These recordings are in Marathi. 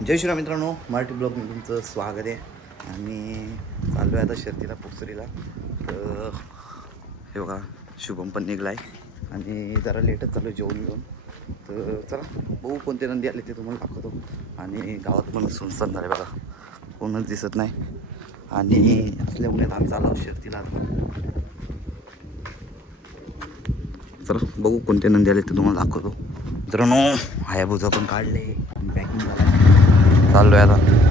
जय श्रीराम मित्रांनो, मराठी ब्लॉगमध्ये तुमचं स्वागत आहे. आणि चाललो आहे आता शर्तीला पुसरीला. तर हे बघा, शुभम पण निघला आहे आणि जरा लेटच चालू आहे जेवण घेऊन. तर चला बघू कोणते नंदी आले ते तुम्हाला दाखवतो. आणि गावात पण सुनसान झाले बघा, कोणच दिसत नाही. आणि असल्यामुळे आम्ही चाललो आहोत शर्तीला आता. चला बघू कोणते नंदी आले ते तुम्हाला दाखवतो. मित्रांनो, हायाबुजा पण काढले, पॅकिंग झाला, चाललो आहे आता.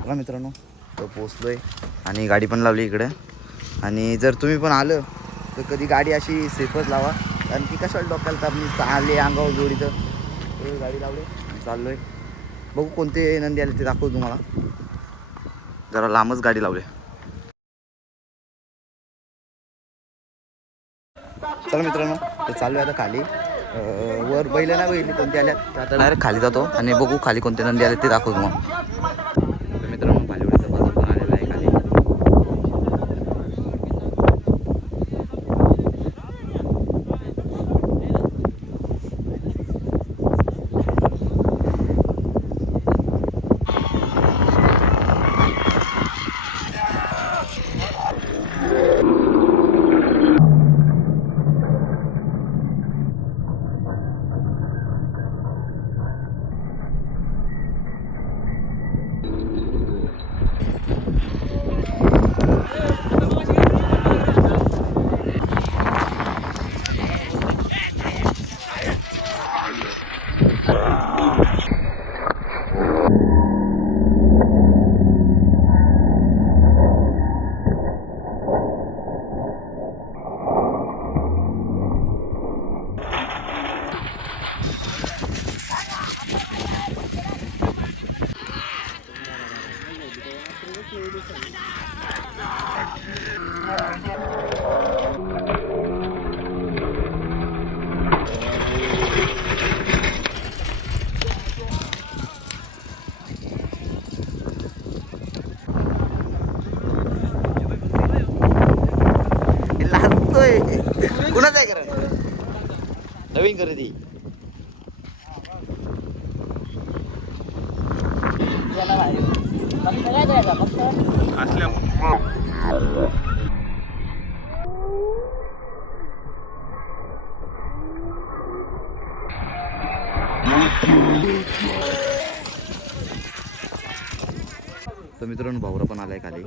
बघा मित्रांनो, तो पोचलो आहे आणि गाडी पण लावली इकडे. आणि जर तुम्ही पण आलं तर कधी गाडी अशी सेफच लावा, कारण की कशाला डोक्याला तर मी आले अंगावर जोडीचं. गाडी लावली, चाललो आहे. बघू कोणते नंदी आले ते दाखवतो तुम्हाला. जरा लांबच गाडी लावली. चला मित्रांनो, तर चाललो आहे आता खाली. वर बैल नाही बघितली कोणती आल्यात, तर आता डायरेक्ट खाली जातो आणि बघू खाली कोणते नंदी आले ते दाखवतो मग. तर मित्रांनो, भालीवडीचा बाजार पण आलेला आहे खाली. कुणाच आहे करा नवीन खरेदी. तर मित्रांनो, भावरा पण आलाय खाली.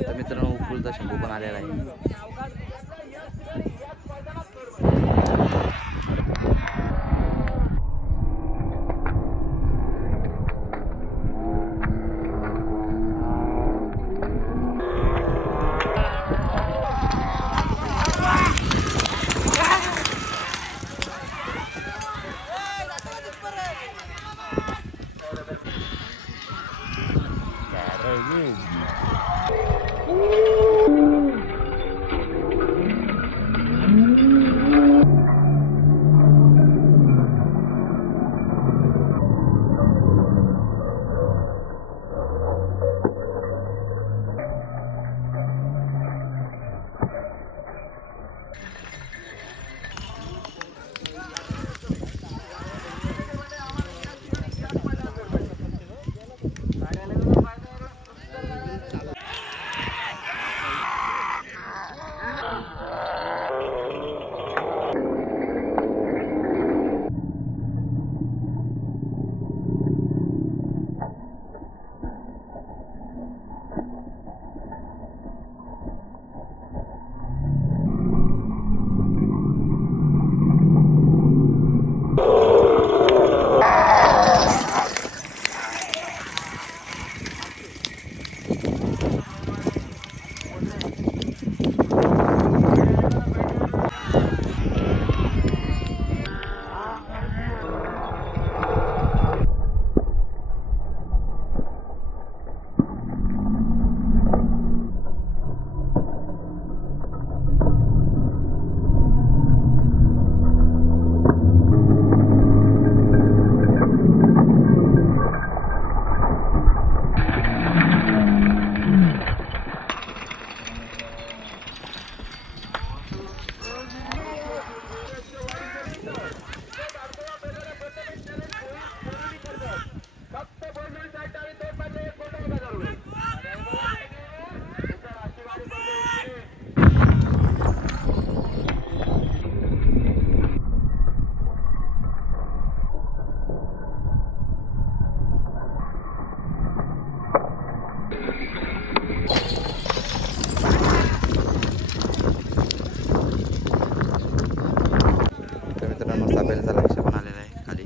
तर मित्रांनो, फुलचा शंभू पण आलेला आहे. लक्ष पण आलेला आहे खाली.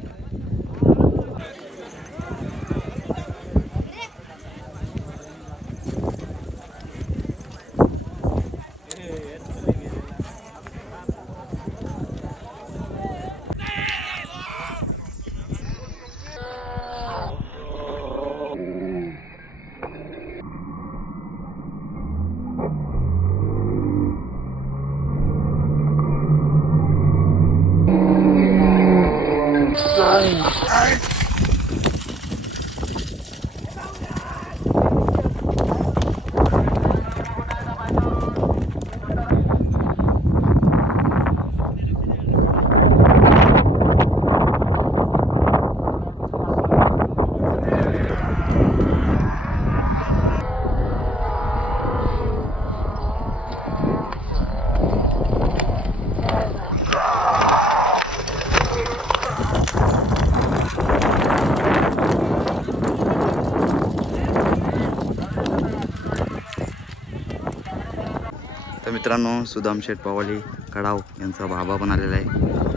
तर मित्रांनो, सुदाम शेठ पवाली कडाव यांचा बाबा पण आलेला आहे.